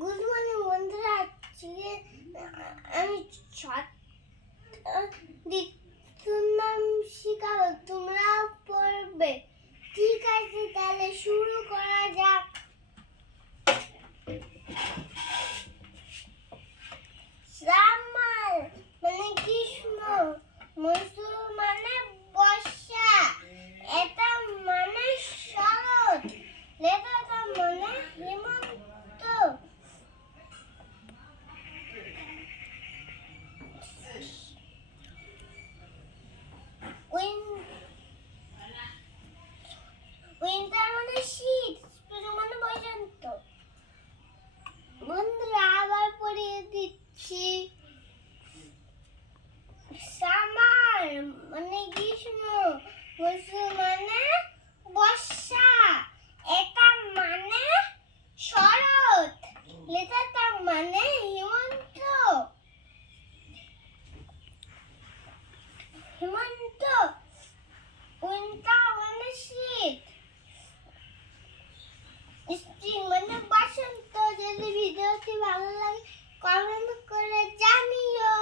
Good morning বন্ধুরা, আজকে আমি ছট ঋতুর নাম শিখাবো, তোমরা পড়বে। ঠিক আছে, তাহলে শুরু করা যাক। সামার মানে গ্রীষ্ম, মৌসুম মানে বর্ষা, এটা মানে শরৎ, লেটা মানে হেমন্ত। উইন্টার মানে শীত, স্প্রিং মানে বসন্ত। বন্ধুরা আবার পড়িয়ে দিচ্ছি। সামার মানে গ্রীষ্ম, মৌসুম মানে বর্ষা, এটা মানে শরৎ, লেটাটা মানে হেমন্ত। হেমন্ত। উইন্টার মানে শীত, স্প্রিং মানে বসন্ত। যদি ভিডিওটি ভালো লাগে কমেন্ট করে জানিও।